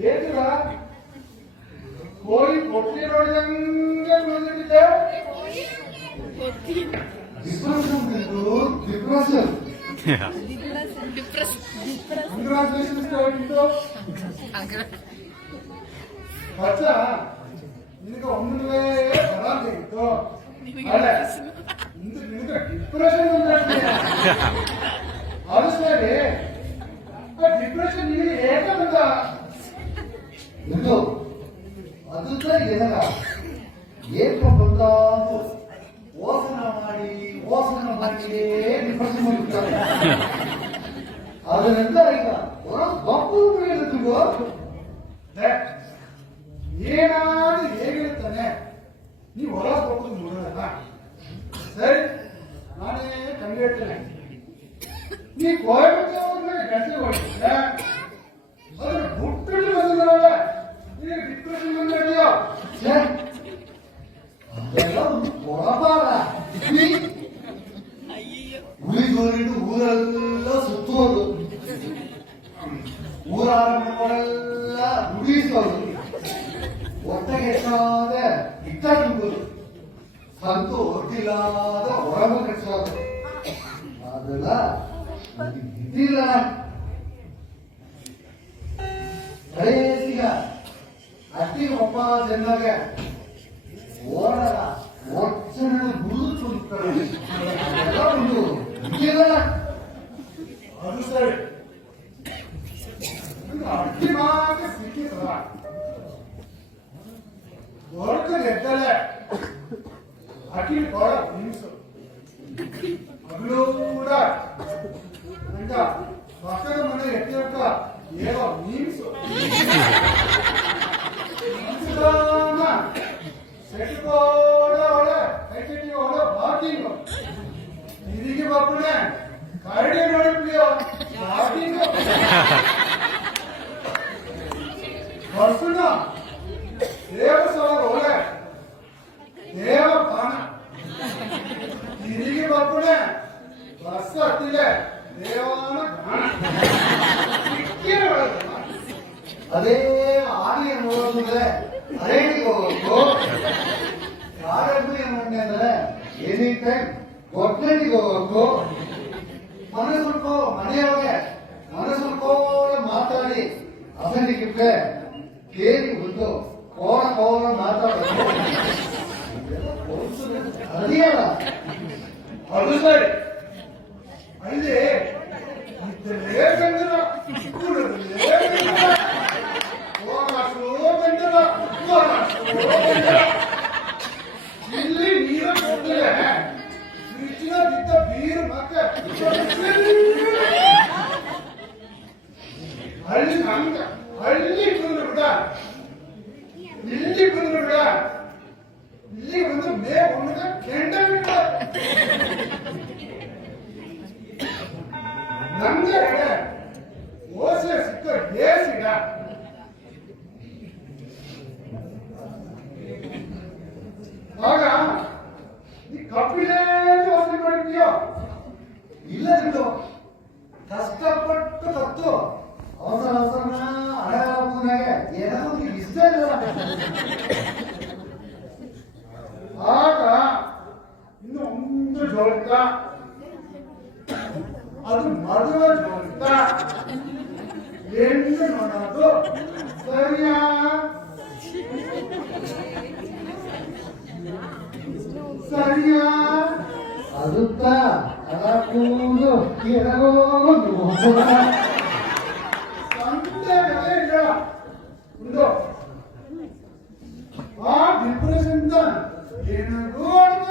얘들아, 거의 복귀로장가 보여드릴래? 디프레션 Congratulations to 맞자. 니가 없는 왜 말하면 되겠어. 알래? 니가 디프레션 온다는데. 알았어야 돼. 디프레션 니가 얘기한다. 그래도 어떤 얘가 예뻐 본다고 오사나 말이 디프레션 못했잖아. 아들은 딸이가 뭐라고 먹고 부리는 그거? 네. 얘나는 얘기했다네. 니 뭐라고 먹고도 모르나? ಸರಿ ನಾನೇ ತಂಗಿ ಹೇಳ್ತೇನೆ ನೀ ಕೋಯಂಬತ್ತೂರಿನಲ್ಲಿ ಕೆಲಸ ಮಾಡಿದ್ದೆ ಅದ್ರ ಹುಟ್ಟಿಗೆ ಬಂದಿದ್ದಾಳ ನೀ ಡಿಪ್ರೆಷನ್ ಬಂದಿದೆಯೋ 내가 뭐라봐라 우리 거리는 ಊರೆಲ್ಲ ಸುತ್ತೋದು ಊರಾರಂಭಗಳೆಲ್ಲ ಮುಗಿಸೋದು ಒಟ್ಟಿಗೆ ಹೆಚ್ಚಾದೆ ಇಟ್ಟ ತುಂಬೋದು ಸಂತು ಒಟ್ಟಿಲ್ಲದ ಹೊರಗ ಕೆಡ್ಸೋದು ಅದೆಲ್ಲ ಇದ್ದಿಲ್ಲ ಕಳೇಸಿಗ ಅಟ್ಟಿಗೆ ಒಬ್ಬ ಜನಗೆ ಓಡಲ್ಲ ಒಚ್ಚನ ಮುರಿದು ಚೋದಿಸ್ತಾರೆ ಅದೆಲ್ಲ ಒಂದು ಇದೆಯಲ್ಲ ಅದು ಸರಿ ಅಟ್ಟಿಮಾಗೆ ಸಿಕ್ಕಿದ್ರ ಹೊರಗೆ ಎದ್ದಲೆ ಅಕ್ಕಿ ಬಹಳ ಹಿಂಸು ಅಗ್ಲೂ ಕೂಡ ನಂಗ ಪಕ್ಕದ ಮನೆ ಎತ್ತಿರಕ್ಕ ಏನೋ ಹಿಂಸು ಸೆಟ್ಕೋಡ ಒಳ್ಳೆ ಕೈಚೆಟ್ಟಿ ಒಳ್ಳೆ ಬಾಕಿಂಗು ಇದಕ್ಕೆ ಬಾಪುನೆ ಕರಡಿ ನೋಡಿದ್ಯೋ ಬಾಕಿಂಗು ಬರ್ಸುನ ದೇವಸ್ಥಾನ ಒಳ್ಳೆ ದೇವ ಬಾಣ ಇದಕ್ಕೆ ಬಾಪುನೆ ಬಸ್ ಹತ್ತಿದೆ ದೇವನ ಗಾಣ ಅದೇ ಆನೆ ನೋಡೋದ್ರೆ ಅರೇಟಿಗೆ ಹೋಗ್ಬೇಕು ಯಾರದ್ದು ಏನು ಮಾಡಿ ಅಂದ್ರೆ ಎನಿ ಟೈಮ್ ಒಟ್ಲಟ್ಟಿಗೆ ಹೋಗ್ಬೇಕು ಮನಸ್ಸು ಮನೆಯೊಳಗೆ ಮನಸ್ಸು ಮಾತಾಡಿ ಅಸಲಿಗಿಟ್ರೆ ಕೇಳಿ ಬಂದು ಕೋಣ ಮಾತಾಡೋದು ಅದಿಯಲ್ಲ ಅದು ಸರಿ ಅಲ್ಲಿ ಇದ್ದಲ್ಲೇ ಬಂದಿರ ಕೂಡದಲ್ಲೇ ಬಂದಿರ ಬಂದಿರ ಇಲ್ಲಿ ನೀರ ಕೊಟ್ಟಿದೆ ಫ್ರಿಜ್ನ ಬಿದ್ದ ಬೀರು ಮತ್ತೆ ಹಳ್ಳಿ ಹಂಗ ಹಳ್ಳಿ ಬಂದ್ರು ಬಿಡ ಇಲ್ಲಿ ಬಂದ್ರು ಬಿಡ ಇಲ್ಲಿ ಬಂದು ಮೇ ಒಮ್ಮೆ ಕೆಂಡ ಬಿಟ್ಟ ನಂಗೆ ಓಸೆ ಸಿಕ್ಕ ಬೇಸಿಗ ಆಗ ಈ ಕಪಿಲೇ ಯೋಚನೆ ಮಾಡಿದ್ಯೋ ಇಲ್ಲ ಇದು ಕಷ್ಟಪಟ್ಟು ತತ್ತು ಅವಸರನ ಹಣಗಾಗುನಾಗೆ ಏನೋ ಇಷ್ಟ ಇಲ್ಲ ಆಗ ಇನ್ನು ಒಂದು ಜೋಳಿತ ಅದು ಮದುವೆ ಜೋಳಿತ ಹೆಣ್ಣು ನೋಡೋದು ಸರಿಯಾ ಸರಿಯಾ ಅದುತ್ತ ಅದಾಕೂದು ಕೆಳಗೋದು ಸಂತೆ ಬೆಲೆ ಇಲ್ಲ ಒಂದು ಆ ಡಿಪ್ರೆಷನ್ ಏನಾದ್ರು ಅಲ್ಲ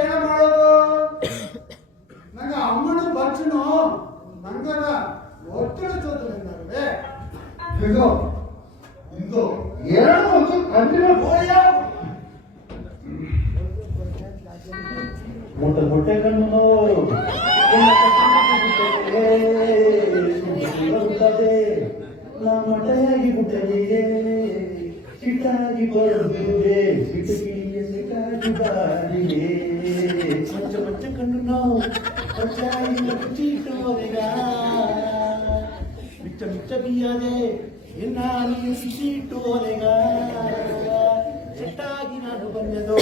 ಏನ ಮಾಡೋದು ನಂಗೆ ಅಮ್ಮನ ಬಚ್ಚನು ನಂಗನ ಒತ್ತಡ ಚೋದನೆ ಇದು ಇದು ಎರಡು ಒಂದು ಕಂಟಿನ್ಯೂ ಗೋಳಿಯ ಹೊಟ್ಟೆ ಕಣ್ಣು ನೋವು ಬರುತ್ತದೆ ನಾ ಮೊಟ್ಟೆಯಾಗಿ ಬಿಟ್ಟೆಯೇ ಸಿಟ್ಟಾಗಿ ಬರುತ್ತಿರುವೆ ಸಿಟುಕಿಗೆ ಸಿಟ್ಟಾಗಿ ಬಾರಿಗೆ ಹೊಟ್ಟೆ ಕಣ್ಣು ನೋವು ಹೊಟ್ಟೆಯಾಗಿ ಚೀಟುವರೆಗ ಮಿಚ್ಚ ಮಿಚ್ಚ ಬಿಯದೆ ಎನ್ನ ನೀ ಚೀಟುವರೆಗ ಸಿಟ್ಟಾಗಿ ನಾನು ಬಂದೆದು